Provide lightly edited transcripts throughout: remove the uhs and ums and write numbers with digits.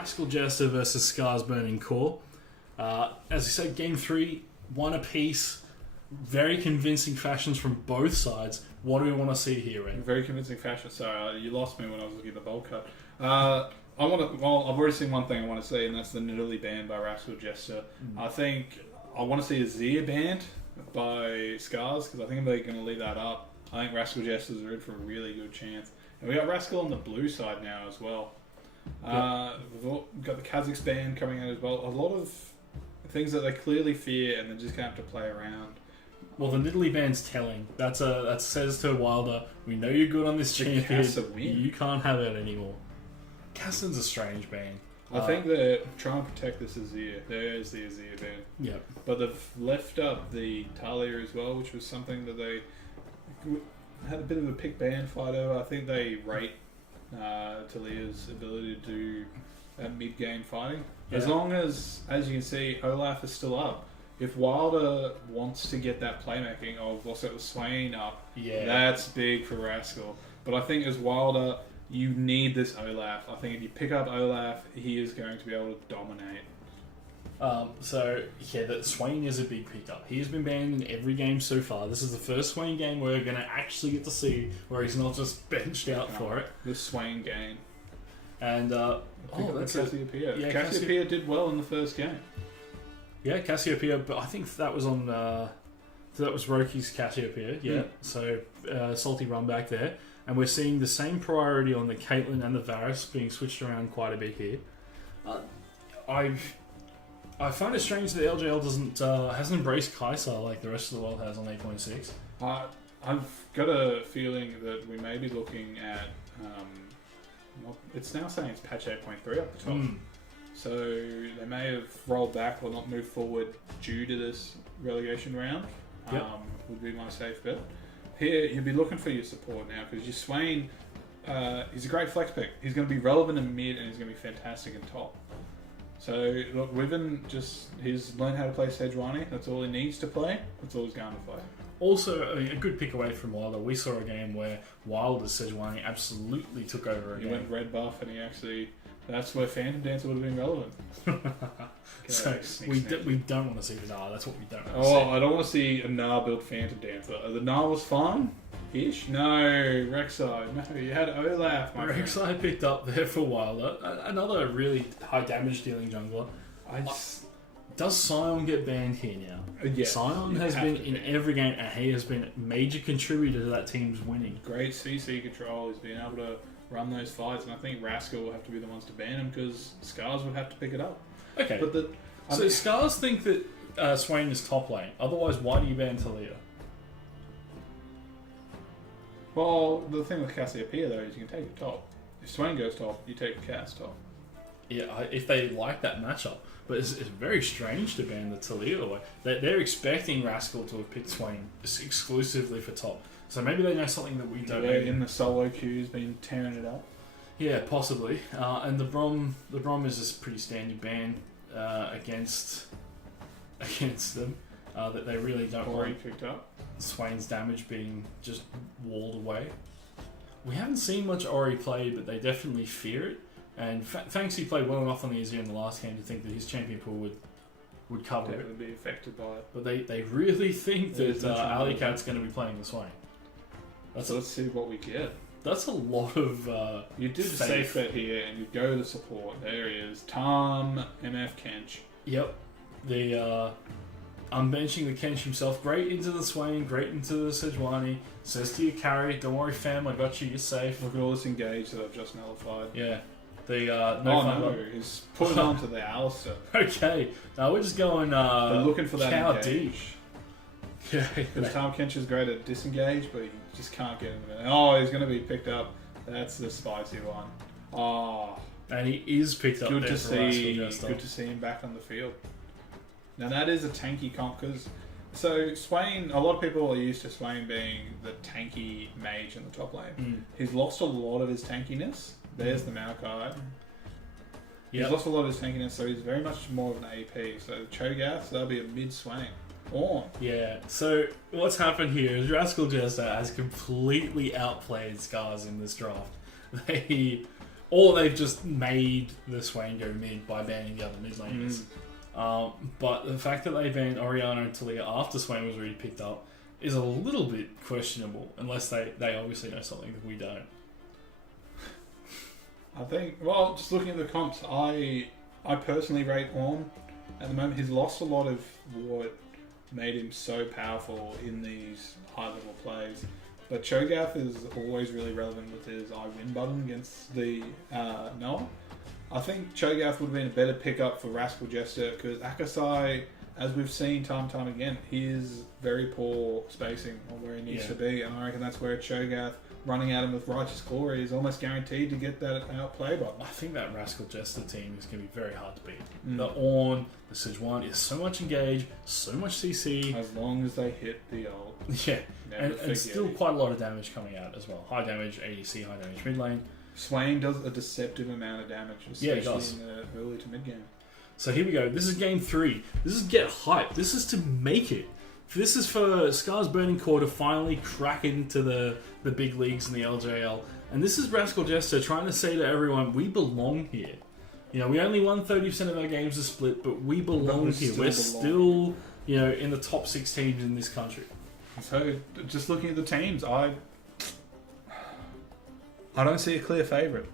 Rascal Jester versus Scars Burning Core. As you said, Game 3, one apiece. Very convincing fashions from both sides. What do we want to see here, Ed? Very convincing fashion. Sorry, you lost me when I was looking at the bowl cut. I've already seen one thing I want to see, and that's the Nidalee ban by Rascal Jester. I think I want to see a Zia banned by Scars, because I think they're going to leave that up. I think Rascal Jesters are in for a really good chance. And we got Rascal on the blue side now as well. We've got the Kazakhs ban coming out as well. A lot of things that they clearly fear, and they're just going to have to play around. Well, the Nidalee ban's telling. That says to Wilder, we know you're good on this champion. You can't have it anymore. Cassin's a strange ban. I think they're trying to protect this Azir. There's the Azir ban. Yep. But they've left up the Talia as well, which was something that they had a bit of a pick ban fight over. I think they rate Talia's ability to do mid-game fighting. Yeah. As long as you can see, Olaf is still up. If Wilder wants to get that playmaking of what's it, Swain up, that's big for Rascal. But I think as Wilder, you need this Olaf. I think if you pick up Olaf, he is going to be able to dominate. That Swain is a big pickup. He has been banned in every game so far. This is the first Swain game where we're going to actually get to see where he's not just benched out for it. The Swain game. And, that's Cassiopeia. Yeah, Cassiopeia did well in the first game. Yeah, Cassiopeia, but I think that was on... that was Roki's Cassiopeia, yeah. So, salty run back there. And we're seeing the same priority on the Caitlyn and the Varus being switched around quite a bit here. I find it strange that LJL hasn't embraced Kai'Sa like the rest of the world has on 8.6. I've got a feeling that we may be looking at... it's now saying it's patch 8.3 up the top. So they may have rolled back or not moved forward due to this relegation round. Would be my safe bet. Here, you'll be looking for your support now, because your Swain, he's a great flex pick. He's going to be relevant in mid, and he's going to be fantastic in top. So, look, Wyvern he's learned how to play Sejuani. That's all he needs to play. That's all he's going to play. Also, a good pick away from Wilder. We saw a game where Wilder's Sejuani absolutely took over a game. He went red buff, and he actually... That's where Phantom Dancer would have been relevant. So we don't want to see the Gnar. That's what we don't want to see. I don't want to see a Gnar build Phantom Dancer. The Gnar was fun-ish. No, Rek'Sai. No, you had Olaf, my friend. Rek'Sai picked up there for Wilder. Another really high damage dealing jungler. Does Sion get banned here now? Yes. Sion has been in every game, and he has been a major contributor to that team's winning. Great CC control. He's been able to run those fights, and I think Rascal will have to be the ones to ban him, because Scars would have to pick it up. Okay. But Scars think that Swain is top lane. Otherwise, why do you ban Talia? Well, the thing with Cassiopeia, though, is you can take it top. If Swain goes top, you take Cass top. Yeah, if they like that matchup. But it's very strange to ban the Talia away. They're expecting Rascal to have picked Swain exclusively for top. So maybe they know something that we don't know. In the solo queue's been tearing it up. Yeah, possibly. And the Brom is a pretty standard ban against them. That they really don't want picked up. Swain's damage being just walled away. We haven't seen much Ori play, but they definitely fear it. And Fanxi played well enough on the Azir in the last game to think that his champion pool would cover it. Would be affected by it. But they really think that Alicat's going to be playing the Swain. So let's see what we get. That's a lot of you did a safe bet here, and you go to support. There he is. Tom, MF Kench. Yep. I'm benching the Kench himself. Great into the Swain, great into the Sejuani. Says to your carry, don't worry fam, I got you, you're safe. Look at all this engage that I've just nullified. Yeah. He's putting onto the Alistair. Okay. Now we're just going they're looking for that cow engage. Deep. Because Tom Kench is great at disengage, but he just can't get into it. Oh, he's going to be picked up. That's the spicy one. Oh. And he is picked up good to see him back on the field. Now that is a tanky comp, because Swain, a lot of people are used to Swain being the tanky mage in the top lane. He's lost a lot of his tankiness. There's the Maokai. He's lost a lot of his tankiness, so he's very much more of an AP. So Cho'Gath, that'll be a mid-swing. Yeah, so what's happened here is Rascal Jester has completely outplayed Scars in this draft. Or they've just made the Swain go mid by banning the other mid laners. But the fact that they banned Orianna and Talia after Swain was already picked up is a little bit questionable, unless they obviously know something that we don't. I think, well, just looking at the comps, I personally rate Ornn at the moment. He's lost a lot of what made him so powerful in these high-level plays. But Cho'Gath is always really relevant with his I win button against the Noah. I think Cho'Gath would have been a better pickup for Rascal Jester, because Akasai, as we've seen time and time again, he is very poor spacing on where he needs to be, and I reckon that's where Cho'Gath running at him with Righteous Glory is almost guaranteed to get that outplay button. I think that Rascal Jester team is going to be very hard to beat. The Ornn, the Sejuani is so much engage, so much CC. As long as they hit the ult. Yeah, and still quite a lot of damage coming out as well. High damage ADC, high damage mid lane. Swain does a deceptive amount of damage, especially in the early to mid game. So here we go. This is game 3. This is get hyped. This is to make it. This is for Scar's Burning Core to finally crack into the big leagues in the LJL. And this is Rascal Jester trying to say to everyone, we belong here. You know, we only won 30% of our games a split, but we belong here. We're still, you know, in the top 6 teams in this country. So, just looking at the teams, I don't see a clear favourite.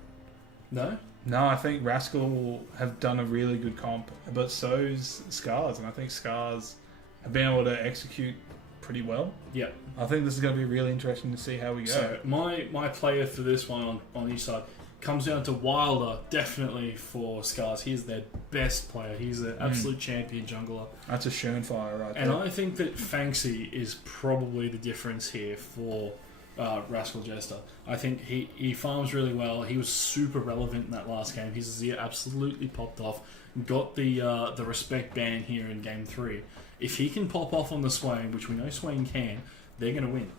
No? No, I think Rascal have done a really good comp, but so's Scars, and I think Scars have been able to execute pretty well. Yeah. I think this is going to be really interesting to see how we go. So, my player for this one on each side comes down to Wilder, definitely for Scars. He's their best player. He's an absolute champion jungler. That's a Schoenfire right there. And I think that Fanxi is probably the difference here for Rascal Jester. I think he farms really well. He was super relevant in that last game. His Azir absolutely popped off. Got the respect ban here in game 3. If he can pop off on the Swain, which we know Swain can, they're going to win.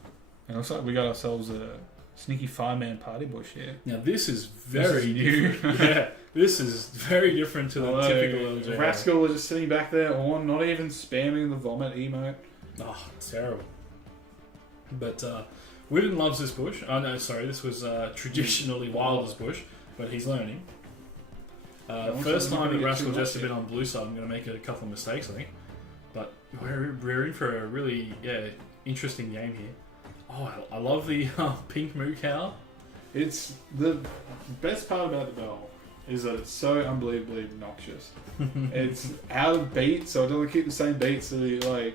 And also, we got ourselves a sneaky 5-man party bush here. Now this is very new. Yeah, this is very different to the typical LJ. Rascal was just sitting back there on, not even spamming the vomit emote. Oh, it's terrible. But Wooden loves this bush. Oh no, sorry, this was traditionally Wilder's bush, but he's learning. First time that Rascal Jester been on blue side, I'm going to make a couple of mistakes, I think. But we're in for a really interesting game here. Oh, I love the pink moo cow. It's the best part about the bell is that it's so unbelievably obnoxious. It's out of beat, so it doesn't keep the same beat. So the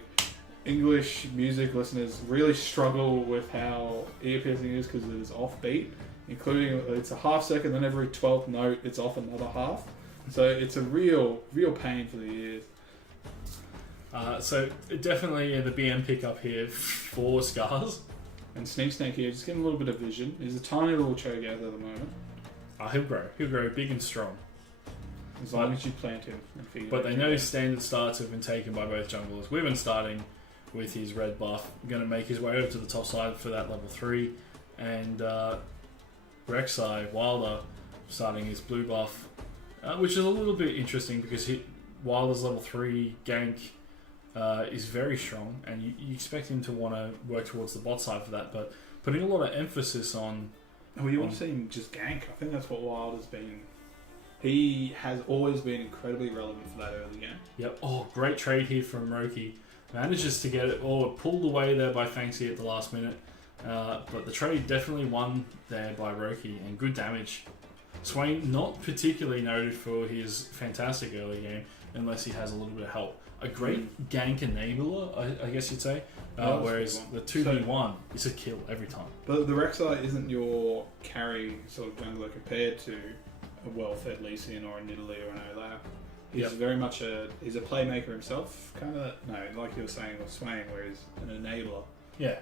English music listeners really struggle with how ear piercing is because it is off beat, including it's a half second, then every 12th note it's off another half. So it's a real pain for the ears. So definitely the BM pickup here for Scars. And Snake here, just getting a little bit of vision. He's a tiny little Cho'Gath at the moment. He'll grow big and strong. As long as you plant him and feed him. But they know standard starts have been taken by both junglers. We've been starting with his red buff. Going to make his way over to the top side for that level 3. And Rek'Sai, Wilder, starting his blue buff. Which is a little bit interesting because Wilder's level 3 gank is very strong, and you expect him to want to work towards the bot side for that, but putting a lot of emphasis on... you want to see him just gank. I think that's what Wild has been. He has always been incredibly relevant for that early game. Yep. Oh, great trade here from Roki. Manages to get it pulled away there by Fanxi at the last minute, but the trade definitely won there by Roki, and good damage. Swain not particularly noted for his fantastic early game, unless he has a little bit of help. A great gank enabler, I guess you'd say. Whereas the 2v1 is a kill every time. But the Rek'Sai isn't your carry sort of jungler compared to a well-fed Lee Sin or a Nidalee or an Olaf. He's very much he's a playmaker himself, kind of. No, like you were saying with Swain, where he's an enabler. Yeah.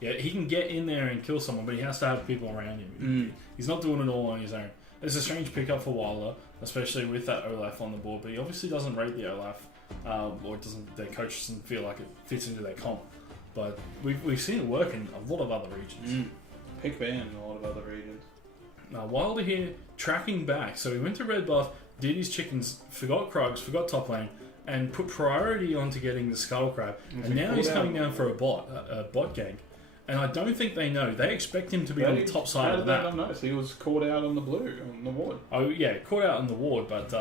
Yeah, he can get in there and kill someone, but he has to have people around him. He's not doing it all on his own. It's a strange pickup for Wilder, especially with that Olaf on the board, but he obviously doesn't rate the Olaf. Or their coach doesn't feel like it fits into their comp, but we've seen it work in a lot of other regions. Pick ban in a lot of other regions. Wilder here tracking back, so he went to red buff, did his chickens, forgot Krugs, forgot top lane, and put priority onto getting the Scuttle Crab, and now he's coming down for a bot gank. And I don't think they know. They expect him to be on the top side of the map. I don't notice. He was caught out on the blue, on the ward. Oh, yeah, caught out on the ward, but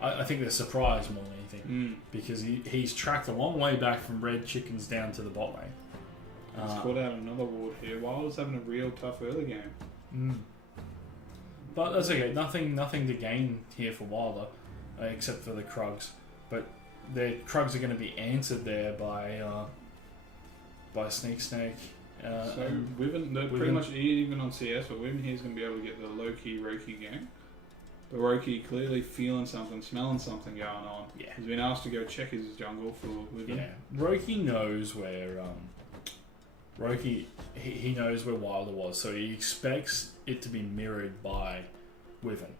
I think they're surprised more than anything. Because he's tracked a long way back from red chickens down to the bot lane. He's caught out another ward here. Wilder's having a real tough early game. But that's okay. Nothing to gain here for Wilder, except for the Krugs. But their Krugs are going to be answered there by Snake. So Wyvern, they're pretty much even on CS, but Wyvern here's going to be able to get the low-key Roki gang. But Roki clearly feeling something, smelling something going on. Yeah. He's been asked to go check his jungle for Wyvern. Yeah, Roki knows where he knows where Wilder was, so he expects it to be mirrored by Wyvern.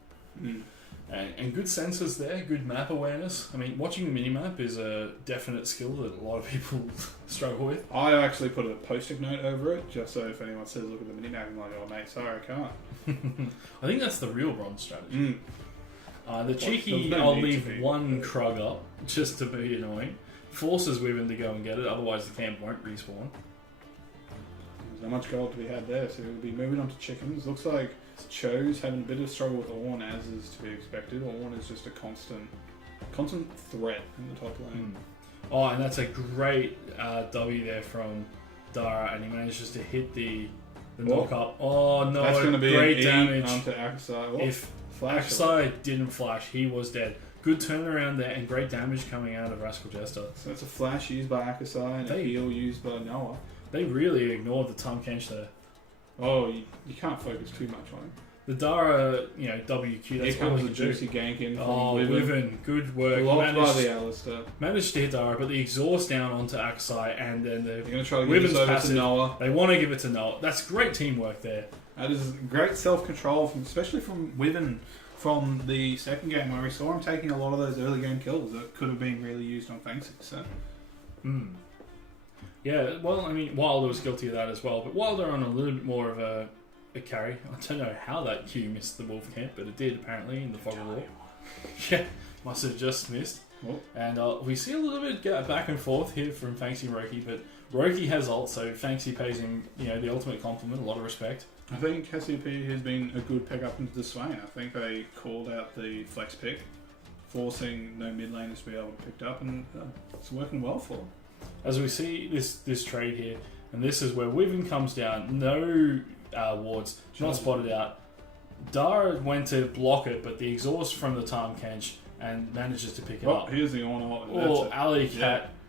And good sensors there, good map awareness. I mean, watching the minimap is a definite skill that a lot of people struggle with. I actually put a post-it note over it, just so if anyone says, look at the minimap, I'm like, oh mate, sorry, I can't. I think that's the real bronze strategy. The cheeky, I'll leave one Krug up, just to be annoying. Forces Wyvern to go and get it, otherwise the camp won't respawn. There's not much gold to be had there, so we'll be moving on to chickens. Looks like Cho's having a bit of struggle with Ornn, as is to be expected. Ornn is just a constant threat in the top lane. Oh, and that's a great W there from Dara, and he manages to hit the knock up. Oh no, that's going to be great damage. Onto Aksai. If Aksai didn't flash, he was dead. Good turnaround there, and great damage coming out of Rascal Jester. So that's a flash used by Aksai and a heal used by Noah. They really ignored the Tahm Kench there. Oh, you can't focus too much on him. The Dara, WQ, that's here comes a juicy gank in from Wyvern. Good work. Blocked by the Alistair. Managed to hit Dara, but the exhaust down onto Aksai, and then the You're going to try to give this over to Noah. They want to give it to Noah. That's great teamwork there. That is great self-control, especially from Wyvern from the second game, where we saw him taking a lot of those early game kills that could have been really used on Fancy. So. Yeah, well, I mean, Wilder was guilty of that as well, but Wilder on a little bit more of a carry. I don't know how that Q missed the Wolf Camp, but it did apparently in the Fog of War. Yeah, must have just missed. Oh. And we see a little bit back and forth here from Fancy and Roki, but Roki has ult, so Fancy pays him, the ultimate compliment, a lot of respect. I think Cassiopeia has been a good pick up into the Swain. I think they called out the flex pick, forcing no mid laners to be able to pick it up, and it's working well for them. As we see this trade here, and this is where Wyvern comes down, no wards, not spotted out. Dara went to block it, but the exhaust from the Tahm Kench and manages to pick it up. Here's the Ornn ult. Oh, Alley Cat.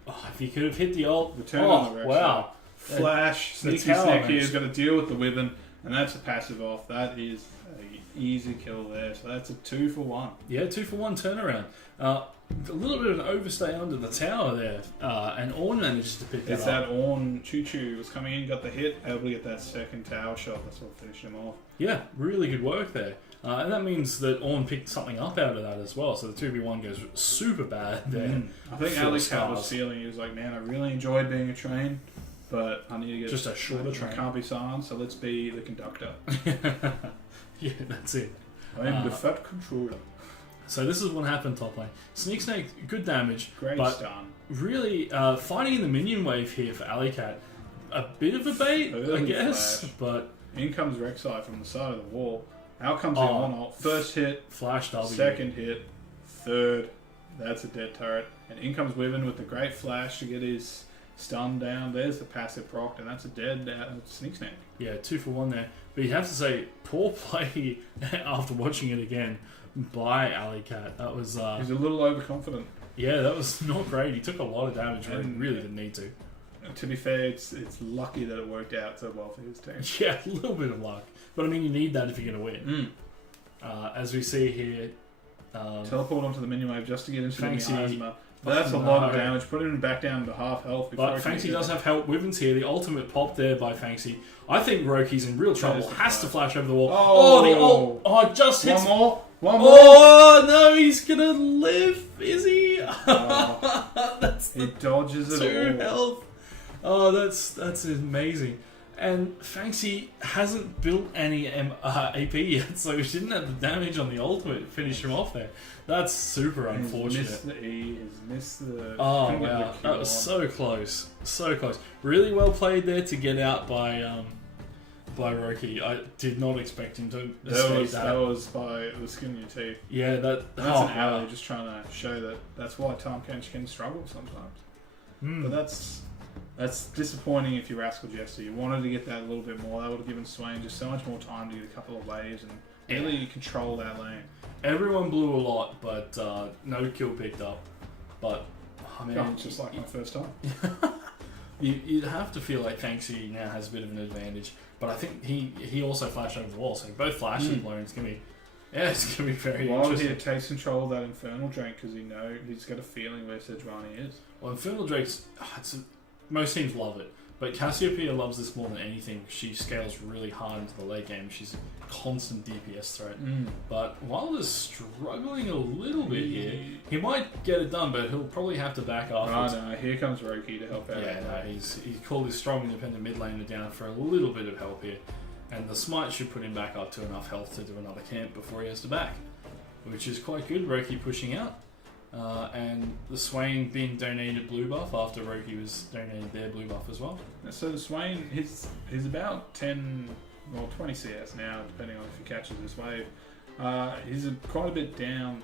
Yeah. Oh, if he could have hit the ult. Return on the Rex. Wow. Flash, Sneaky Snack here is going to deal with the Wyvern, and that's a passive off. That is an easy kill there. So that's a 2-for-1. Yeah, 2-for-1 turnaround. A little bit of an overstay under the tower there, and Ornn manages to pick that up. It's that Ornn Choo-Choo was coming in, got the hit, able to get that second tower shot. That's what finished him off. Yeah, really good work there. And that means that Ornn picked something up out of that as well, so the 2v1 goes super bad there. I think Alex Cat was feeling, he was like, man, I really enjoyed being a train, but I need to get just a shorter train. I can't be silent, so let's be the conductor. Yeah, that's it. I am the fat controller. So this is what happened top lane. Sneak Snake, good damage. Great stun. Really fighting in the minion wave here for Alley Cat. A bit of a bait, I guess. Flash. But in comes Rek'Sai from the side of the wall. Out comes the Ornn ult. First hit. Flash W. Second hit. Third. That's a dead turret. And in comes Wyvern with the great flash to get his stun down. There's the passive proc, and that's a dead Sneak Snake. Yeah, 2-for-1 there. But you have to say, poor play after watching it again by Alley Cat. That was he's a little overconfident. Yeah, that was not great. He took a lot of damage when he really didn't need to. To be fair, it's lucky that it worked out so well for his team. Yeah, a little bit of luck. But I mean, you need that if you're going to win. As we see here... teleport onto the minion wave just to get into the miasma. That's a lot of damage. Put him back down to half health. But Fancy does have help. Wyvern's here. The ultimate pop there by Fancy. I think Roki's in real trouble. Has to flash over the wall. The ult. Oh, just hits. One more. Oh, no, he's going to live. Is he? He dodges it all. 2 health. Oh, that's amazing. And Fanxi hasn't built any AP yet, so he didn't have the damage on the ultimate to finish him off there. That's super unfortunate. He's missed the E, he's missed the... Oh, wow. That was so close. So close. Really well played there to get out by Roki. I did not expect him to escape that. That was by the skin of your teeth. Yeah, that's an ally just trying to show that's why Tom Kench can struggle sometimes. But that's disappointing if you're Rascal Jester. You wanted to get that a little bit more. That would have given Swain just so much more time to get a couple of waves and really control that lane. Everyone blew a lot, but no kill picked up. But, I mean... it's just like my first time. You'd have to feel like Fanxi now has a bit of an advantage. But I think he also flashed over the wall, so both flashes blown. It's going to be very interesting. He takes control of that Infernal Drake because he's got a feeling where Sejuani is. Well, Infernal Drake's... most teams love it. But Cassiopeia loves this more than anything. She scales really hard into the late game. She's a constant DPS threat. But Wilder's struggling a little bit here. He might get it done, but he'll probably have to back off. Oh no, here comes Roki to help out. Yeah, no, he's called his strong independent mid laner down for a little bit of help here. And the smite should put him back up to enough health to do another camp before he has to back. Which is quite good, Roki pushing out. And the Swain being donated blue buff after Roki was donated their blue buff as well. So the Swain, he's about 20 CS now, depending on if he catches this wave. He's quite a bit down.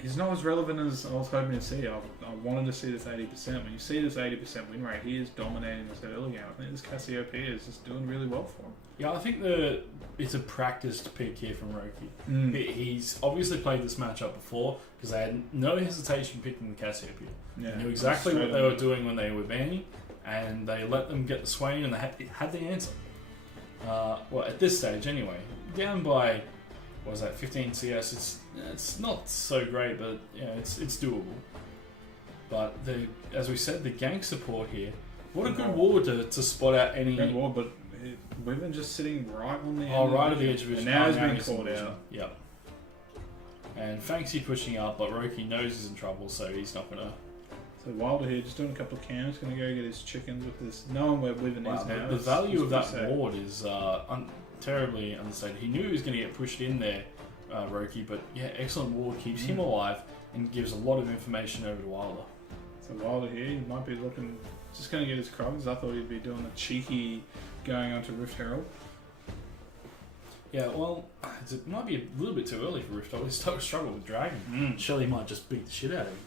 He's not as relevant as I was hoping to see. I wanted to see this 80%. When you see this 80% win rate, he is dominating this early game. I think this Cassiopeia is just doing really well for him. Yeah, I think it's a practiced pick here from Roki. He's obviously played this matchup before because they had no hesitation picking the Cassiopeia. Yeah, they knew exactly what they were doing when they were banning, and they let them get the Swain, and they had the answer. Well, at this stage anyway, down by 15 CS. It's not so great, but it's doable. But as we said, the gank support here. What a good ward to spot out any. Great ward, but we've been just sitting right on the right at the edge of vision. And now he's been caught out. Yep. And Fanxi pushing up, but Roki knows he's in trouble, so he's not gonna. So Wilder here, just doing a couple of camps, gonna go get his chickens with this. Knowing where Wyvern is now. The value of that ward is terribly understated. He knew he was going to get pushed in there, Roki, but yeah, excellent ward keeps him alive and gives a lot of information over to Wilder. So Wilder here, he might be looking, just going to get his Krogs. I thought he'd be doing a cheeky going on to Rift Herald. Yeah, well, it might be a little bit too early for Rift Herald. He's starting to struggle with Dragon. Shelly might just beat the shit out of him.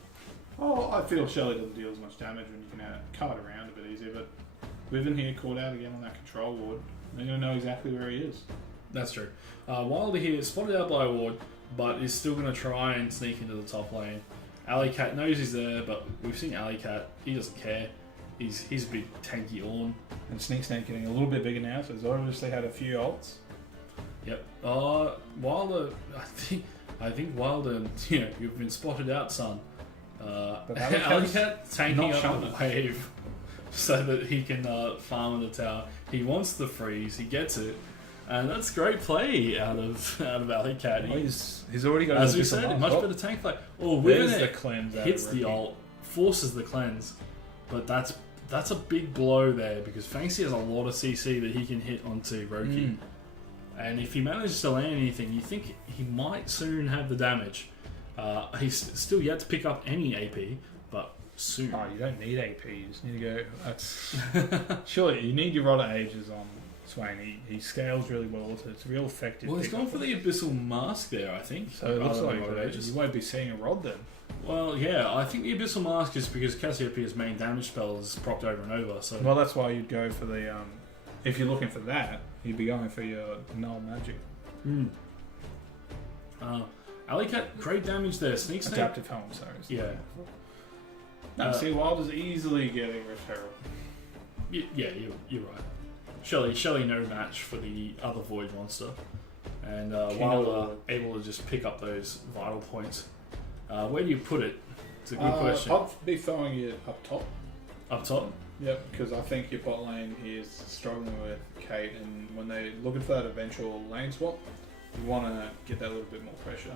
Oh, I feel Shelly doesn't deal as much damage when you can cut it around a bit easier, but Wyvern here caught out again on that control ward. They're going to know exactly where he is. That's true. Wilder here, spotted out by a ward, but is still going to try and sneak into the top lane. Alley Cat knows he's there, but we've seen Alley Cat. He doesn't care. He's a big tanky Ornn. And Sneak Snake getting a little bit bigger now, so he's obviously had a few ults. Yep. Wilder, I think Wilder, you've been spotted out, son. But Alley Cat tanking up on the wave so that he can farm in the tower. He wants the freeze, he gets it. And that's great play out of Alley Cat. He's already got, as we said, much better tank play. Oh, there's the cleanse. Hits the ult, forces the cleanse, but that's a big blow there because Fanxi has a lot of CC that he can hit onto Roki. And if he manages to land anything, you think he might soon have the damage. He's still yet to pick up any AP, but soon. Oh, you don't need AP. You just need to go. That's surely you need your Rodder Ages on Swain. He scales really well, so it's real effective. Well, he's gone for the Abyssal Mask there, I think. So it looks like you won't be seeing a Rod then. Well, yeah, I think the Abyssal Mask is because Cassiopeia's main damage spell is propped over and over. So well, that's why you'd go for the. If you're looking for that, you'd be going for your Null Magic. Alley Cat, great damage there. Sneak Snake. Adaptive Helm, sorry. Yeah. No, see, Wilder's easily getting Rift Herald. Yeah, you're right. Shelly no match for the other Void monster. And Wilder able to just pick up those vital points. Where do you put it? It's a good question. I'd be throwing it up top. Up top? Yep, because I think your bot lane here is struggling with Kate, and when they're looking for that eventual lane swap, you want to get that little bit more pressure.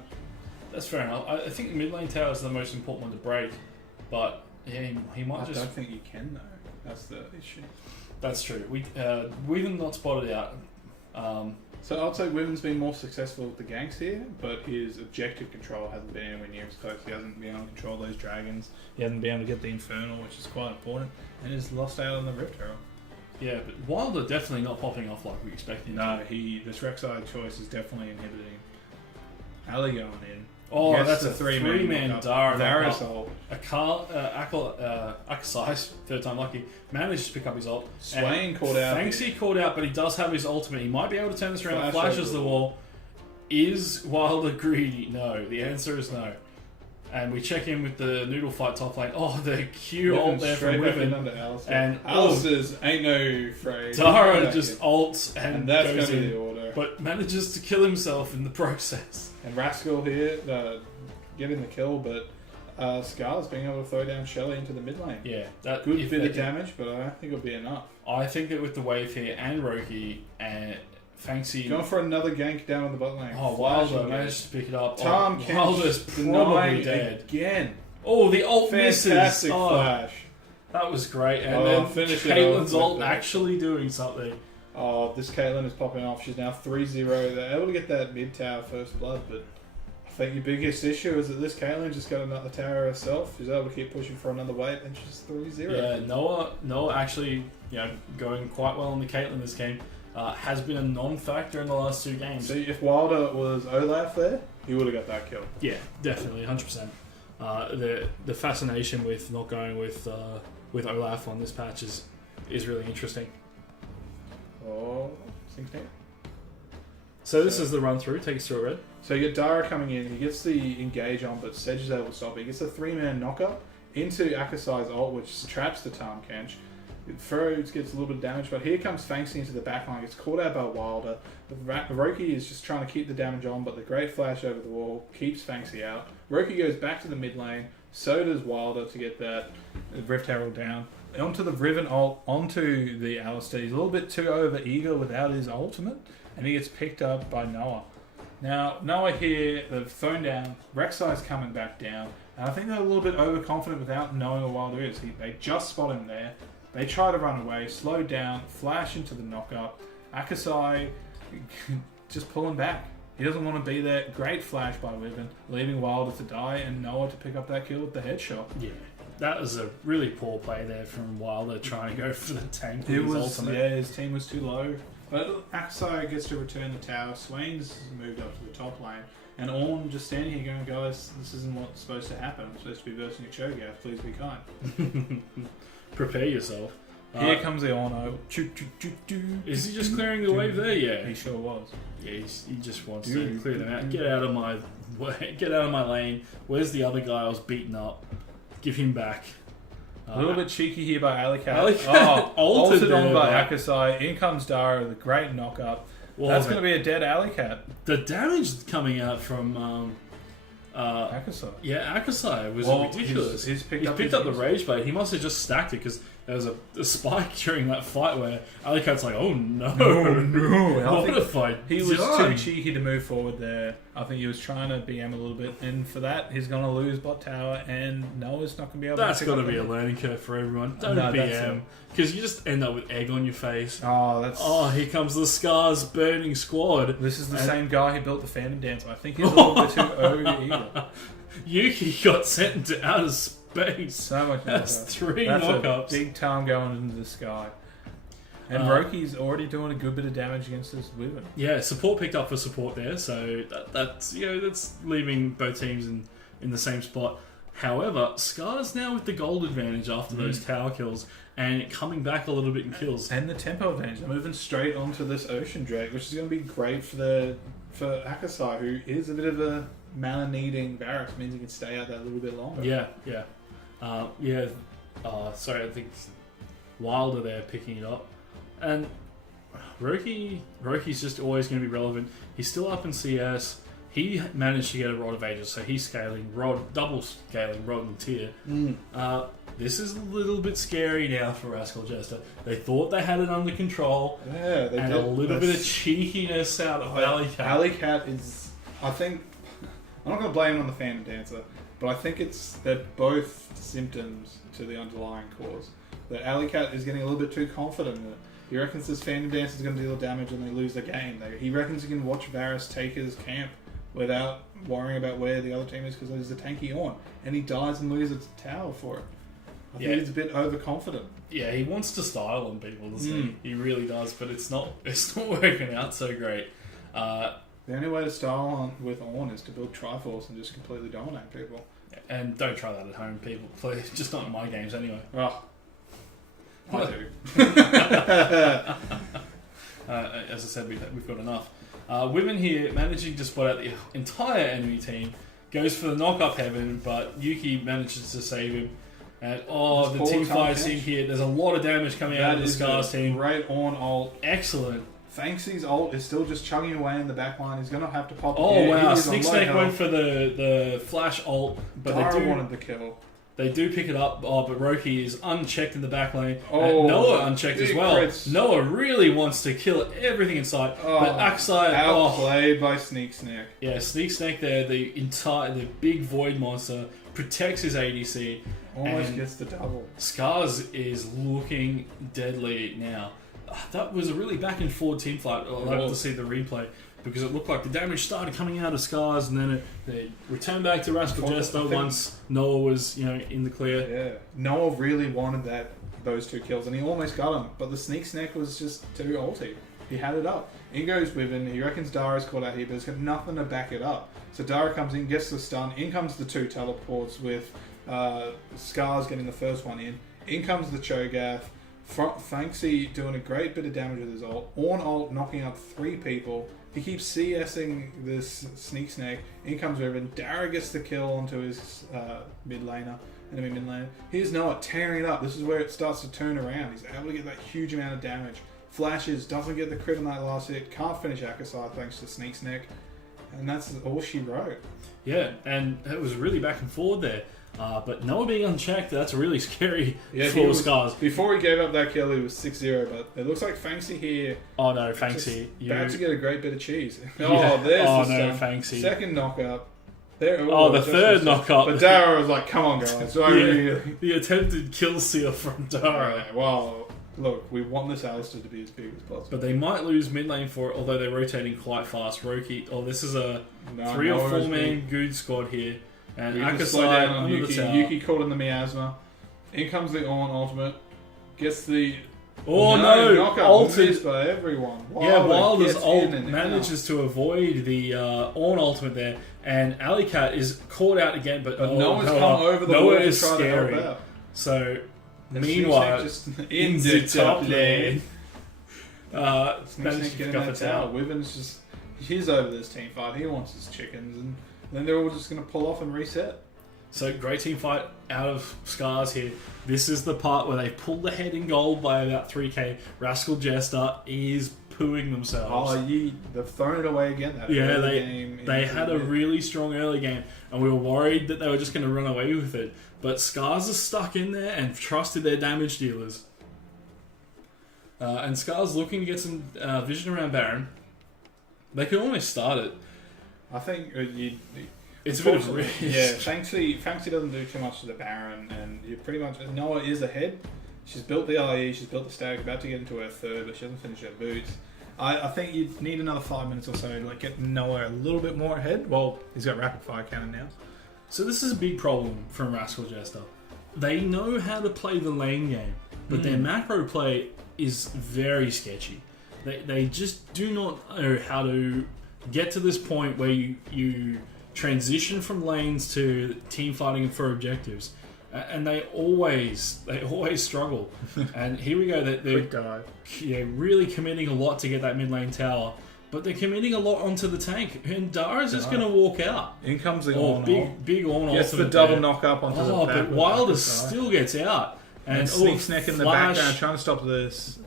That's fair enough. I think the mid lane tower is the most important one to break, but yeah, he might I just... don't think you can, though. That's the issue. That's true. We've not spotted out. So I'd say Wyvern's been more successful with the ganks here, but his objective control hasn't been anywhere near as close. He hasn't been able to control those dragons. He hasn't been able to get the Infernal, which is quite important, and he's lost out on the Rift Herald. Yeah, but Wilder definitely not popping off like we expected. No, this Rek'Sai choice is definitely inhibiting. Ali going in. Oh, Yes, that's the a three-man three-man knockup. Dara. Varus ult. Akasai's third time lucky. Managed to pick up his ult. Swain called out. Fanxi called out, but he does have his ultimate. He might be able to turn this around. Flash Flashes over the the wall. Is Wilder greedy? No. The answer is no. And we check in with the Noodle fight top lane. Oh, the Q ult there from Wyvern. And Alistair's ain't no phrase. Dara just ults and that's goes going to be in, the order. but manages to kill himself in the process. And Rascal here, getting the kill, but Scar's being able to throw down Shelly into the mid lane. Yeah, that Good bit of damage, but I don't think it'll be enough. I think that with the wave here and Roki and Fanxi Going for another gank down on the bot lane. Oh, Wilder managed to pick it up. Tom Wilder's probably dead. Again. Oh, the ult Fantastic misses. Oh, flash. that was great. And Oh, then finish it Caitlyn's off ult with that. actually doing something. Oh, this Caitlyn is popping off. She's now 3-0. They're able to get that mid tower first blood, but I think your biggest issue is that this Caitlyn just got another tower herself. She's able to keep pushing for another wave, and she's 3-0. Yeah, Noah actually, going quite well on the Caitlyn this game. Has been a non-factor in the last 2 games. See, if Wilder was Olaf there, he would have got that kill. Yeah, definitely, 100%. The fascination with not going with Olaf on this patch is really interesting. Oh, sync name. So this is the run through. Take us through it, Red. So you get Dara coming in. He gets the engage on, but Sedge is able to stop it. He gets a 3-man knocker into Akasai's ult, which traps the Tahm Kench. Furrows gets a little bit of damage, but here comes Fanxi into the backline. Gets caught out by Wilder. The Roki is just trying to keep the damage on, but the great flash over the wall keeps Fanxi out. Roki goes back to the mid lane. So does Wilder to get that Rift Herald down. Onto the Riven ult, onto the Alistair. He's a little bit too over eager without his ultimate, and he gets picked up by Noah. Now, Noah here, they've thrown down. Rek'Sai's coming back down, and I think they're a little bit overconfident without knowing where Wilder is. They just spot him there. They try to run away, slow down, flash into the knock-up. Akasai just pulling back. He doesn't want to be there. Great flash by Wyvern, leaving Wilder to die and Noah to pick up that kill with the headshot. Yeah, that was a really poor play there from Wilder trying to go for the tank. It with his was, ultimate. yeah, his team was too low. But Akasai gets to return the tower. Swain's moved up to the top lane. And Ornn just standing here going, guys, this isn't what's supposed to happen. I'm supposed to be versing a Cho'Gath. Please be kind. Prepare yourself. Here comes the Ornn. Is he just clearing the wave there? Yeah, He sure was. yeah. He just wants to clear them out. Get out of my way. Get out of my lane. Where's the other guy I was beaten up? Give him back. A little bit cheeky here by Alicat. Alicat Ulted there, on by like- Akasai. In comes Dara with a great knock-up. Well, That's going to be a dead Alicat. the damage coming out from Akasai. Akasai was Well, ridiculous. he's picked He up picked his up the use. rage blade. He must have just stacked it because there was a spike during that fight where Alicat's like, "Oh no, no. what if I He was die?" too cheeky to move forward there. I think he was trying to BM a little bit, and for that, he's going to lose bot tower, and Noah's not going to be able That's to got to be a learning curve for everyone. Don't No, that's BM because you just end up with egg on your face. Oh, Here comes the Scars burning squad. This is the same guy who built the Phantom Dancer. I think he's a little bit too over-eager. Yuki got sent into outer space. So much That's knockup. 3 That's knockups. a big time going into the sky. And Roki's already doing a good bit of damage against this Wyvern. Yeah, support picked up for support there, so that's that's leaving both teams in the same spot. However, Scar's now with the gold advantage after those tower kills and coming back a little bit in kills. And the tempo advantage. They're moving straight onto this Ocean Drake, which is going to be great for Akasai, who is a bit of a mana-needing Varus. Means he can stay out there a little bit longer. Yeah. Sorry, I think Wilder there picking it up. And Roki's just always going to be relevant. He's still up in CS. He managed to get a Rod of Ages, so he's double scaling Rod and Tier. This is a little bit scary now for Rascal Jester. They thought they had it under control. Yeah, they and did. a little bit of cheekiness out of Alicat. Alicat is, I think, I'm not going to blame it on the Phantom Dancer, but I think they're both symptoms to the underlying cause. that Alley Cat is getting a little bit too confident. He reckons this Phantom Dance is going to deal damage and they lose the game. He reckons he can watch Varus take his camp without worrying about where the other team is because there's a tanky on. And he dies and loses a tower for it. I think he's a bit overconfident. Yeah, he wants to style on people, doesn't he? He really does, but it's not working out so great. The only way to style with On is to build Triforce and just completely dominate people. And don't try that at home, people. Please, just not in my games anyway. Oh, I do. As I said, we've got enough. Women here managing to spot out the entire enemy team. Goes for the knock-up heaven, but Yuki manages to save him. And the team fight scene here. There's a lot of damage coming out of the Scars team. Great On ult. Excellent. Fanksy's ult is still just chugging away in the back line. He's going to have to pop. Oh wow! Snake went for the flash ult, but Dara wanted the kill. They do pick it up. But Roki is unchecked in the back lane. Noah unchecked as well. Crits. Noah really wants to kill everything in sight. But Aksai outplayed by Sneak Snack. Yeah, Sneak Snack there. The big void monster protects his ADC. Almost gets the double. Scars is looking deadly now. That was a really back and forward team fight. I'll have to see the replay because it looked like the damage started coming out of Scars and then they returned back to Rascal Jester once Noah was in the clear. Yeah, Noah really wanted those two kills and he almost got them, but the Sneak Snack was just too ulti. He had it up. In goes Wyvern. He reckons Dara's caught out here, but he's got nothing to back it up. So Dara comes in, gets the stun. In comes the two teleports with Scars getting the first one in. In comes the Cho'Gath. Fanksy doing a great bit of damage with his ult. On ult knocking out 3 people. He keeps CSing this Sneak Snake. In comes Wyvern. Dara gets the kill onto his mid laner. Enemy mid laner. Here's Noah tearing it up. This is where it starts to turn around. He's able to get that huge amount of damage. Flashes, doesn't get the crit on that last hit. Can't finish Akasai thanks to Sneak Snake. And that's all she wrote. Yeah, and it was really back and forward there. But Noah being unchecked, that's really scary for Scars. Before he gave up that kill, he was 6-0, but it looks like Fanksy here... Oh no, Fanksy. About to get a great bit of cheese. Fanksy. Second knockup. There, the third knockup. But Dara was like, come on guys. The attempted kill seal from Dara. Right, well, look, we want this Alistair to be as big as possible. But they might lose mid lane for it, although they're rotating quite fast. Roki, this is a 3 or 4 man good squad here. And Akasai on Yuki. the tower. Yuki caught in the miasma. In comes the On ultimate. Gets the... knockup ulted by everyone. Wilder's ult manages to avoid the On ultimate there. And Alley Cat is caught out again, but Noah's come over the wall to try to help out. So, meanwhile, just in the top lane. Managed to pick up the tower. Wyvern's just... He's over this team fight. He wants his chickens and... Then they're all just going to pull off and reset. So, great team fight out of Scars here. This is the part where they pull the head in gold by about 3k. Rascal Jester is pooing themselves. They've thrown it away again. They had a really strong early game, and we were worried that they were just going to run away with it. But Scars are stuck in there and trusted their damage dealers. And Scars looking to get some vision around Baron. They can almost start it. I think it's a bit of a risk. Yeah, Fanksy doesn't do too much to the Baron, and you pretty much... Noah is ahead. She's built the LE, she's built the stack, about to get into her third, but she hasn't finished her boots. I think you need another 5 minutes or so to get Noah a little bit more ahead. Well, he's got rapid fire cannon now. So this is a big problem from Rascal Jester. They know how to play the lane game, but their macro play is very sketchy. They just do not know how to get to this point where you transition from lanes to team fighting for objectives, and they always struggle. And here we go, they're really committing a lot to get that mid lane tower, but they're committing a lot onto the tank, and Dara's just going to walk out. In comes the On big On gets the double knock up onto the back. But Wilder still gets out, and Sneak Snack in the background trying to stop this.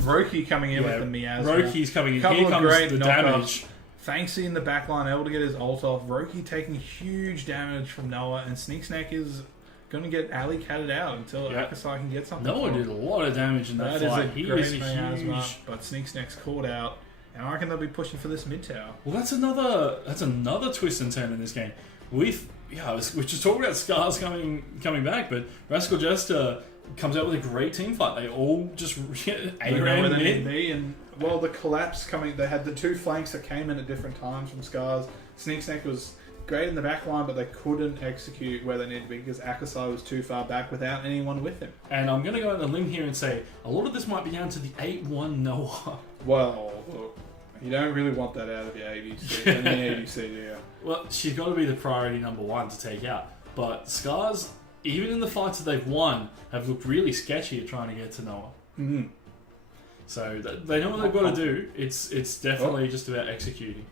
Roki coming in with the miasma. Roki's coming in. Here comes the damage. Fanksy in the backline, able to get his ult off. Roki taking huge damage from Noah, and Sneak Snack is going to get alley catted out until Akasai can get something. Noah did a lot of damage in that fight. He is miasma, but Sneak Snack's caught out, and I reckon they'll be pushing for this mid tower. Well, that's another twist and turn in this game. We're just talking about Scars coming back, but Rascal Jester comes out with a great team fight. They all just A-ram mid. and well, the collapse coming. They had the two flanks that came in at different times from Scars. Sneak Snack was great in the back line, but they couldn't execute where they needed to be because Akasai was too far back without anyone with him. And I'm going to go on a limb here and say a lot of this might be down to the 8-1 Noah. Well, look, you don't really want that out of your ADC, and the ADC, do you? Well, she's got to be the priority number one to take out. But Scars, even in the fights that they've won, have looked really sketchy at trying to get to Noah. Mm-hmm. So they know what they've got to do. It's definitely just about executing.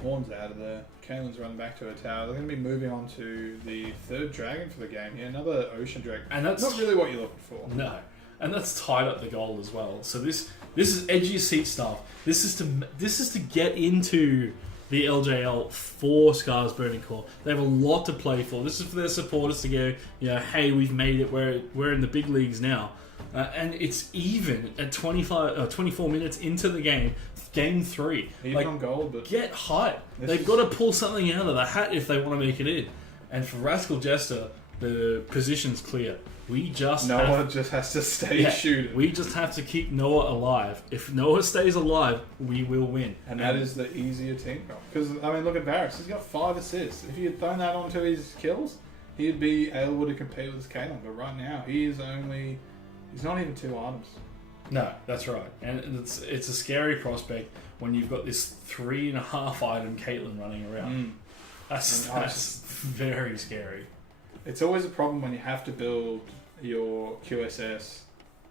Horn's out of there. Caitlyn's running back to her tower. They're going to be moving on to the third dragon for the game here. Another ocean dragon. And that's not really what you're looking for. No. And that's tied up the goal as well. So this is edgy seat stuff. This is to get into the LJL for Scars Burning Core. They have a lot to play for. This is for their supporters to go, hey, we've made it. We're in the big leagues now. And it's even at 24 minutes into the game. Game 3. Even on gold, but get hype. They've got to pull something out of the hat if they want to make it in. And for Rascal Jester, the position's clear. Noah just has to stay shooting. We just have to keep Noah alive. If Noah stays alive, we will win. And that is the easier team goal. Because, I mean, look at Varys. He's got 5 assists. If he had thrown that onto his kills, he'd be able to compete with his Caitlyn. But right now, he's not even 2 items. No, that's right. And it's a scary prospect when you've got this 3.5 item Caitlyn running around. That's very scary. It's always a problem when you have to build your QSS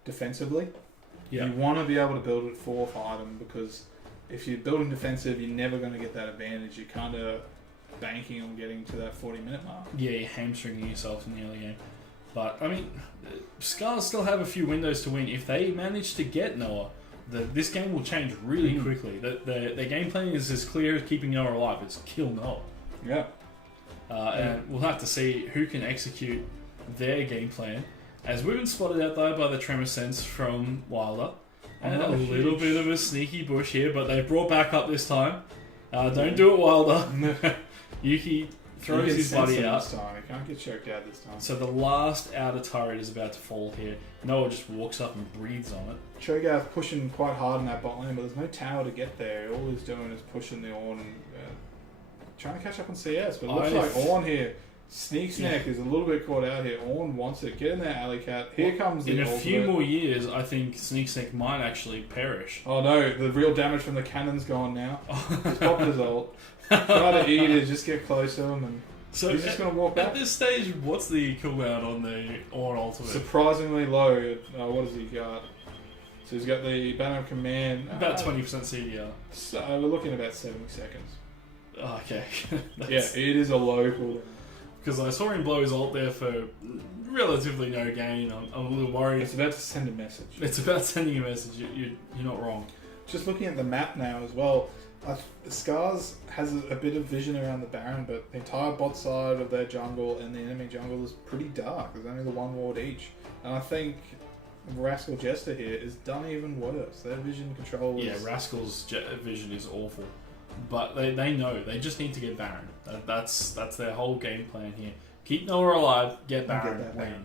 defensively. Yeah. You want to be able to build it 4th item because if you're building defensive, you're never going to get that advantage. You're kind of banking on getting to that 40-minute mark. Yeah, you're hamstringing yourself in the early game. But, I mean, Scars still have a few windows to win. If they manage to get Noah, this game will change really quickly. Their game plan is as clear as keeping Noah alive. It's kill Noah. Yeah. And we'll have to see who can execute their game plan. As we've been spotted out, though, by the Tremor Sense from Wilder. And a little bit of a sneaky bush here, but they've brought back up this time. Don't do it, Wilder. Yuki throws his buddy out. This time. He can't get choked out this time. So the last outer turret is about to fall here. Noah just walks up and breathes on it. Cho'Gath pushing quite hard in that bot lane, but there's no tower to get there. All he's doing is pushing the Ornn and trying to catch up on CS. But it looks like Ornn here, Sneak Snack is a little bit caught out here. Ornn wants it. Get in there, Alley Cat. Here comes the In a ultimate. few more years, I think Sneak Snack might actually perish. Oh no, the real damage from the cannon's gone now. He's popped his ult. Try to eat it, just get close to him, and so he's just going to walk back. At this stage, what's the cooldown on the Ornn ultimate? Surprisingly low. What has he got? So he's got the Banner of Command. About 20% CDR. So we're looking at about 70 seconds. Oh, okay. Yeah, it is a low cooldown. Because I saw him blow his ult there for relatively no gain. I'm a little worried. It's about to send a message. It's about sending a message. You're not wrong. Just looking at the map now as well, Scars has a bit of vision around the Baron, but the entire bot side of their jungle and the enemy jungle is pretty dark. There's only the 1 ward each. And I think Rascal Jester here is done even worse. Their vision control is... Yeah, Rascal's vision is awful. But they know. They just need to get Baron. That's their whole game plan here. Keep Noah alive, get Baron, win.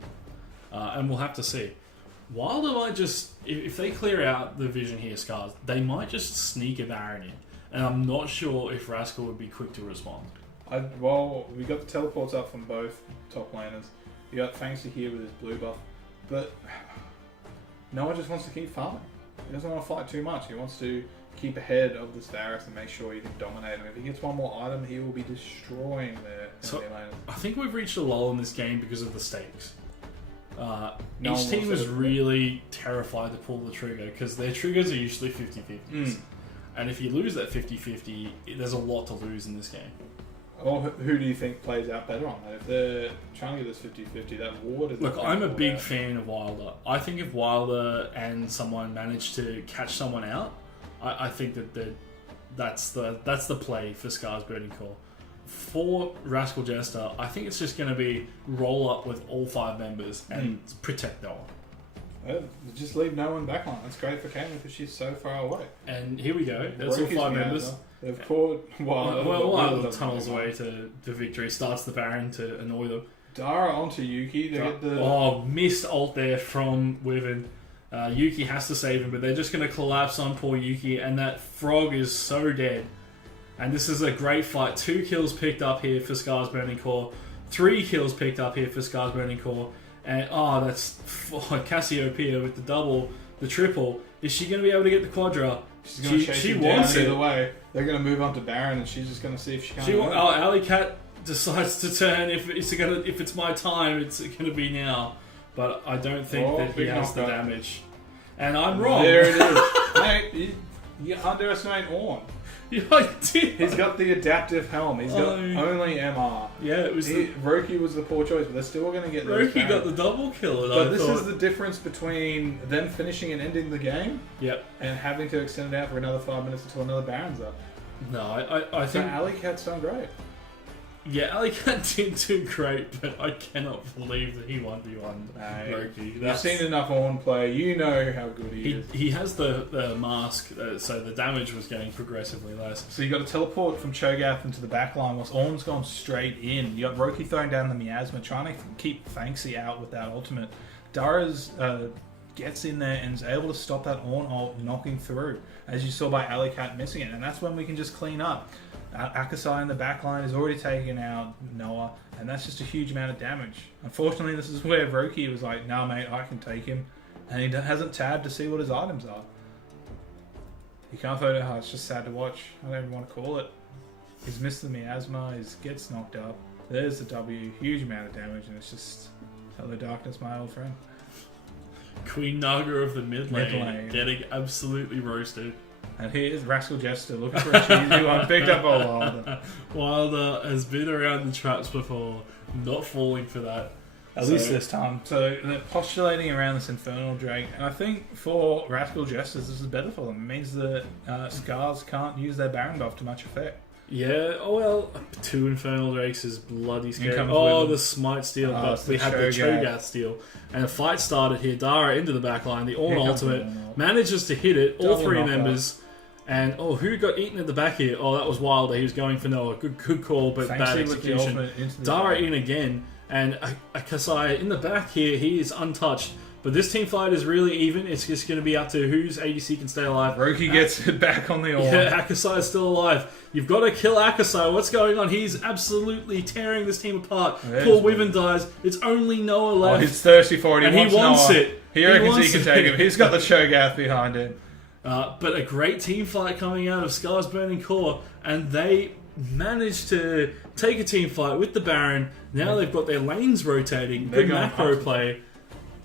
And we'll have to see. Wilder might just... If they clear out the vision here, Scars, they might just sneak a Baron in. And I'm not sure if Rascal would be quick to respond. Well, we got the teleports up from both top laners. You got Fangster here with his blue buff. But Noah just wants to keep farming. He doesn't want to fight too much. He wants to keep ahead of this Varus and make sure he can dominate him. If he gets one more item, he will be destroying their enemy laners. I think we've reached a lull in this game because of the stakes. Each team is really terrified to pull the trigger because their triggers are usually 50-50s. And if you lose that 50-50, there's a lot to lose in this game. Well, who do you think plays out better on that? If they're trying to get this 50-50, that ward is... Look, I'm a big fan of Wilder. I think if Wilder and someone manage to catch someone out, I think that's the play for Scars Burning Core. For Rascal Jester, I think it's just going to be roll up with all 5 members and protect Noah. Just leave no one back on. That's great for Caitlyn because she's so far away. And here we go. That's all 5 members. They've caught Wilder tunnels away to victory, starts the Baron to annoy them. Dara onto Yuki to get the... missed ult there from Wyvern. Yuki has to save him, but they're just going to collapse on poor Yuki, and that frog is so dead. And this is a great fight. 2 kills picked up here for Scar's Burning Core. 3 kills picked up here for Scar's Burning Core. And, that's Cassiopeia with the double, the triple. Is she going to be able to get the quadra? She's going to chase him down either way. They're going to move on to Baron, and she's just going to see if she can. Alley Cat decides to turn. If it's my time, it's going to be now. But I don't think that he has the damage. And I'm wrong. There it is. Mate, you underestimate Ornn. Yeah, I did. He's got the adaptive helm. He's got only MR. Yeah, it was. Roki was the poor choice, but they're still going to get. Roki got the double kill. But this is the difference between them finishing and ending the game. Yep. And having to extend it out for another 5 minutes until another Baron's up. No, I think. So Alley Cat's done great. Yeah, Alley Cat did do great, but I cannot believe that he 1v1 Roki. You've seen enough Ornn play. You know how good he is. He has the mask, so the damage was getting progressively less. So you got to teleport from Cho'Gath into the backline whilst Ornn's gone straight in. You got Roki throwing down the miasma, trying to keep Fanxi out with that ultimate. Dara's gets in there and is able to stop that Ornn ult knocking through, as you saw by Alley Cat missing it. And that's when we can just clean up. Akasai in the backline has already taken out Noah, and that's just a huge amount of damage. Unfortunately, this is where Roki was like, "Nah, mate, I can take him," and he hasn't tabbed to see what his items are. He can't throw it hard. It's just sad to watch. I don't even want to call it. He's missed the miasma. He gets knocked up. There's the W. Huge amount of damage, and it's just hello darkness, my old friend. Queen Naga of the mid lane getting absolutely roasted. And here's Rascal Jester looking for a cheesy one. Picked up a Wilder. Wilder has been around the traps before, not falling for that. At least this time. So they're postulating around this Infernal Drake. And I think for Rascal Jesters, this is better for them. It means that Scars can't use their Baron buff to much effect. Yeah, 2 Infernal Drakes is bloody scary. The Smite steal, but we had the Cho'Gath steal. And a fight started here. Dara into the backline, the Ornn ultimate, manages to hit it, all 3 members. And, who got eaten at the back here? That was Wilder. He was going for Noah. Good call, but bad execution. Dara in again, and Akasai in the back here, he is untouched. But this team fight is really even. It's just going to be up to whose ADC can stay alive. Roki gets it back on the Ornn. Yeah, Akasai is still alive. You've got to kill Akasai. What's going on? He's absolutely tearing this team apart. Poor Wyvern dies. It's only Noah left. He's thirsty for it. He wants Noah. it. He reckons he can take him. He's got the Cho'Gath behind him. But a great team fight coming out of Scar's Burning Core, and they managed to take a team fight with the Baron. Now they've got their lanes rotating. Good macro play.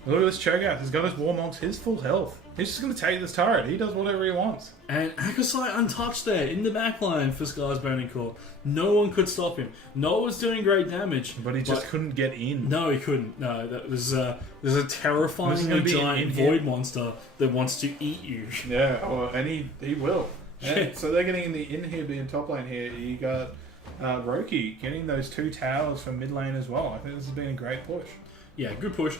Look at this Cho'Gath. He's got his Warmonks, his full health. He's just going to take this turret. He does whatever he wants. And Akasai untouched there in the backline for Scar's Burning Core. No one could stop him. Noah was doing great damage. But he just couldn't get in. No, he couldn't. No, that was there's a terrifying giant void monster that wants to eat you. Yeah, and he will. Yeah. So they're getting in the inhibitor in top lane here. You got Roki getting those 2 towers from mid lane as well. I think this has been a great push. Yeah, good push.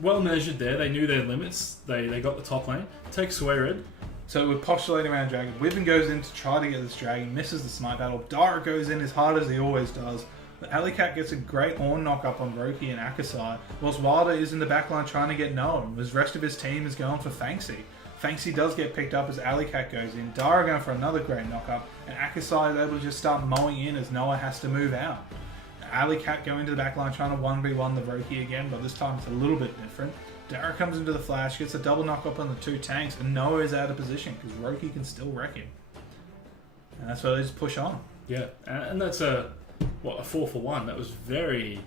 Well measured there. They knew their limits. They got the top lane. Take Sweared. So we're postulating around Dragon. Wyvern goes in to try to get this Dragon. Misses the smite battle. Dara goes in as hard as he always does. But Alley Cat gets a great Ornn knock up on Roki and Akasai. Whilst Wilder is in the backline trying to get Noah. The rest of his team is going for Fanxi. Fanxi does get picked up as Alley Cat goes in. Dara going for another great knock up. And Akasai is able to just start mowing in as Noah has to move out. Alley Cat going to the backline trying to 1v1 the Roki again, but this time it's a little bit different. Dara comes into the flash, gets a double knock up on the 2 tanks, and Noah is out of position because Roki can still wreck him. And that's why they just push on. Yeah, and that's a 4-for-1. That was very,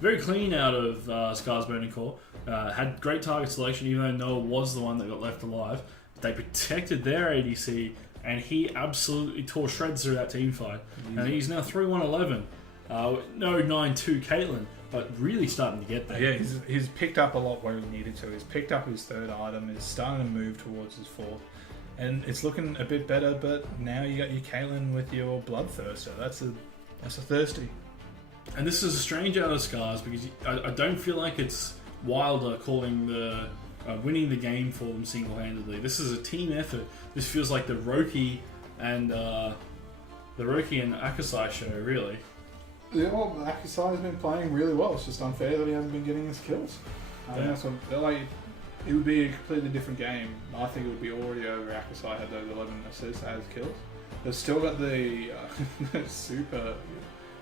very clean out of Scar's Burning Core. Had great target selection, even though Noah was the one that got left alive. They protected their ADC, and he absolutely tore shreds through that team fight. And he's now 3-1-11. No 9-2 Caitlyn, but really starting to get there. Yeah, he's picked up a lot where he needed to. He's picked up his 3rd item. He's starting to move towards his 4th. And it's looking a bit better, but now you got your Caitlyn with your Bloodthirster. That's a thirsty. And this is a strange out of Scars because I don't feel like it's Wilder calling the winning the game for them single-handedly. This is a team effort. This feels like the Roki and Akasai show, really. Akusai has been playing really well. It's just unfair that he hasn't been getting his kills. I think that's what, like, it would be a completely different game. I think it would be already over. Akusai had those 11 assists as kills. They've still got the super.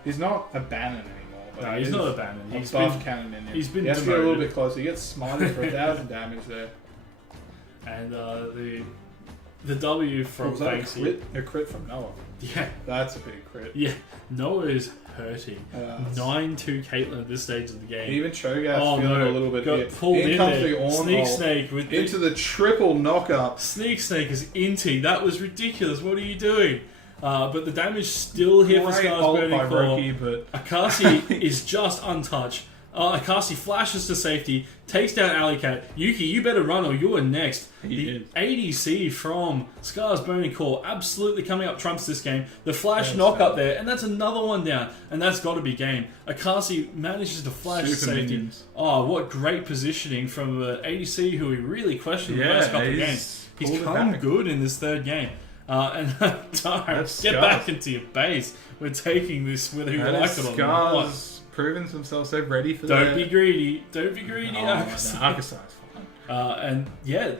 He's not a Bannon anymore. But no, he's not a Bannon. He's buff cannon in him. He's been he has to get a little bit closer. He gets smited for 1,000 damage there. And the W from Banksy. A crit from Noah. Yeah. That's a big crit. Yeah. Noah is hurting. 9-2 Caitlyn at this stage of the game. Even Shoutcasters feeling a little bit got pulled in comes there. the Sneak Snake with into the triple knockup. Sneak Snake is inting. That was ridiculous. What are you doing? But the damage still here for Scar's Burning Claw. But Akasi is just untouched. Akasi flashes to safety, takes down Alleycat. Yuki, you better run or you're next. The ADC from Scar's Burning Core absolutely coming up trumps this game. The flash knock up there, and that's another one down. And that's got to be game. Akasi manages to flash to safety. Minions. Oh, what great positioning from an ADC who we really questioned the last couple of games. He's come good in this third game. And get back into your base. We're taking this whether you like it or not. Proven themselves so ready for Don't be greedy. Don't be greedy, Akusai. Akusai's fine. And yeah,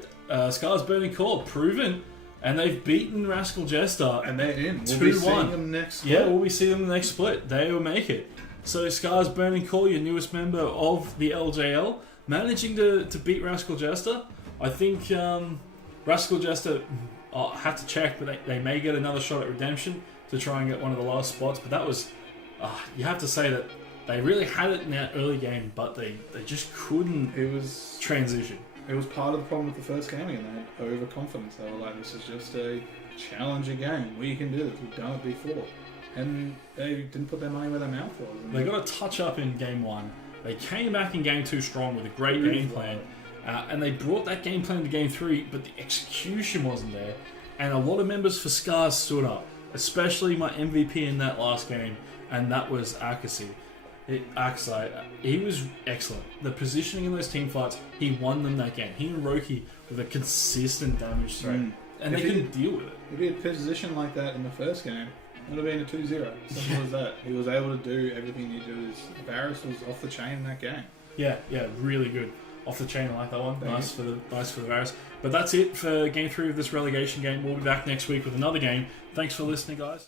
Scar's Burning Core proven, and they've beaten Rascal Jester. And they're in. 2-1. We'll be seeing them next split. Yeah, we'll be seeing them in the next split. They will make it. So Scar's Burning Core, your newest member of the LJL, managing to beat Rascal Jester. I think Rascal Jester had to check, but they may get another shot at redemption to try and get one of the last spots. But that was, you have to say that they really had it in that early game, but they just couldn't transition. It was part of the problem with the first game again. They had overconfidence. They were like, this is just a challenger game. We can do this. We've done it before. And they didn't put their money where their mouth was. They got a touch up in game 1. They came back in game 2 strong with a great game plan. And they brought that game plan to game 3, but the execution wasn't there. And a lot of members for Scars stood up, especially my MVP in that last game, and that was Akasi. Akusai, he was excellent. The positioning in those team fights, he won them that game. He and Roki with a consistent damage threat, and they couldn't deal with it. If he had positioned like that in the first game, it would have been a 2-0. Simple as that. He was able to do everything he did. Varus was off the chain in that game. Yeah, really good. Off the chain, I like that one. Nice for the Varus. But that's it for game 3 of this relegation game. We'll be back next week with another game. Thanks for listening, guys.